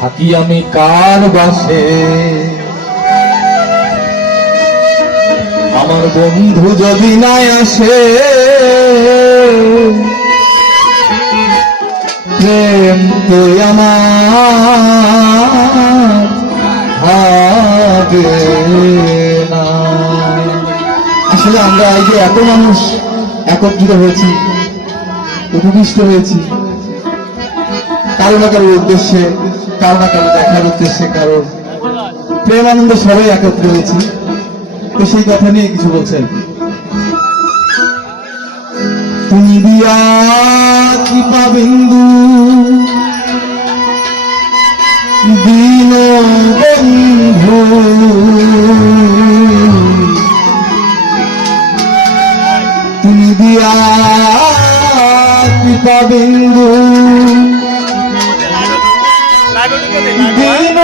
থাকি আমি কার বাসে, আমার বন্ধু যদি না আসে, প্রেম তো আমার হবে না। আসলে আমরা এই যে এত মানুষ একত্রিত হয়েছি, উপবিষ্ট হয়েছি, কারো না কারোর উদ্দেশ্যে, কারো না কারো দেখার উদ্দেশ্যে, কারোর প্রেম আনন্দ সবাই একত্র হয়েছি। তো সেই কথা নিয়ে কিছু বলছেন। তুমি দিয়া কৃপা বিন্দু দীন বন্ধু, তুমি দিয়া কৃপা বিন্দু দীন